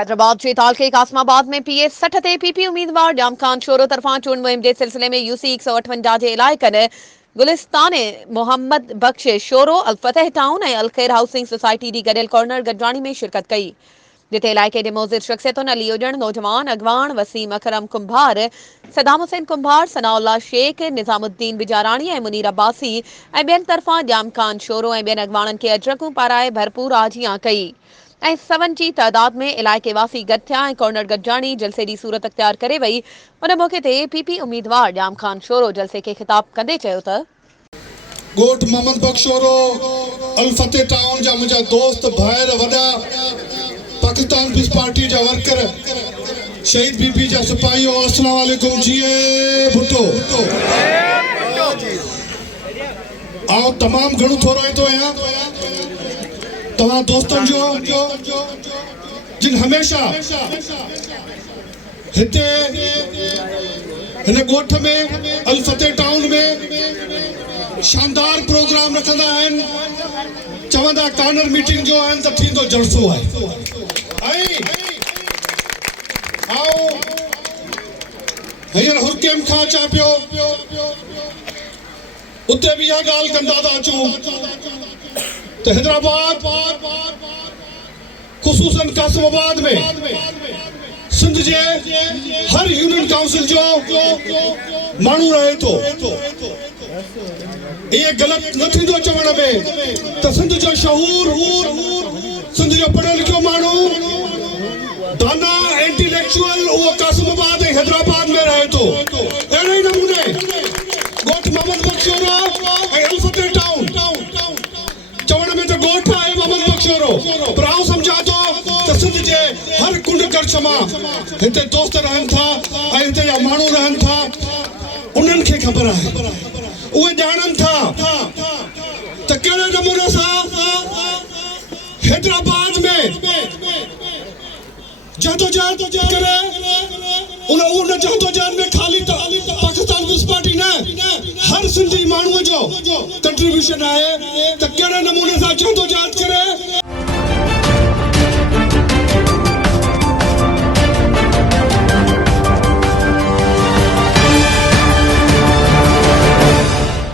हैदराबाद जे तालके कासमाबाद में पीएस 60 ते पीपी उम्मीदवार जाम खान शोरो तरफा चूंड मुहिम के सिलसिले में यूसी 158 जे इलाइक़नि गुलिस्तान मोहम्मद बख्श शोरो अलफतह टाउन और अलखैर हाउसिंग सोसाइटी की गडियल कॉर्नर गडरानी में शिरकत कई, जिते इलाइक़े के मोज़िर शख्सियतुनि अली उजण नौजवान अगवान वसीम अकरम कुंभार, सदाम हुसैन कुंभार, सनाउल्ला शेख, निजामुद्दीन बिजारानी और मुनीर अब्बासी ऐं ॿियनि तरफ़ां जाम खान शोरो ऐं ॿियनि अगवाननि खे अजरकूं पाराए भरपूर आजियां कई ऐं सवन की तादाद में इलाइक़े वासी गॾु थिया ऐं कॉर्नर गडजाणी जलसे जी सूरत अख्तियार करे वई। उन मौक़े ते पीपी उम्मीदवार जाम खान शोरो जलसे के खिताब कंदे चयो त गोट मोहम्मद बख्श शोरो अलफतेह टाउन जा मुंहिंजा दोस्त भाइर वॾा पाकिस्तान पीस पार्टी जा वर्कर शहीद बीपी जा सिपाहियो अस्सलाम वालेकुम जीए भुट्टो आओ तमाम घणो थोरो ई तो आहियां तव्हां दोस्तन जो जिन हमेशा हिते हिन गोठ में अलफतेह टाउन में शानदार प्रोग्राम रखंदा आहिनि, चवंदा कॉर्नर मीटिंग जो आहिनि त थींदो जलसो आहे ऐं आओ हींअर हुरकेम खां अचां पियो उते बि इहा ॻाल्हि कंदा था अचूं त हैदराबाद ख़ुसूसन कासिमाबाद में सिंध जे हर यूनियन काउंसिल जो माण्हू रहे थो। ये गलत न थींदो चवण में त सिंध जो शहूर सिंध जो पढ़ियो लिखियो माण्हू दाना इंटेलेक्चुअल उहो कासिमाबाद ऐं हैदराबाद में रहे थो। अहिड़े ई नमूने गोठ मोहम्मद बख्श शोरो ऐं अलफतेह टाउन चवण में त गोठ आहे मोहम्मद बख्श शोरो, पर आउं सम्झां थो त सिंध जे हर कुंड करछ मां हिते दोस्त रहनि था ऐं हिते जा माण्हू रहनि था, उन्हनि खे ख़बर आहे, उहे ॼाणनि था त कहिड़े नमूने सां हैदराबाद में जदोजहद करे उन जदोजहद में खाली पाकिस्तान पीस पार्टी न हर सिंधी माण्हूअ जो कंट्रीब्यूशन आहे त कहिड़े नमूने सां जदोजहद करे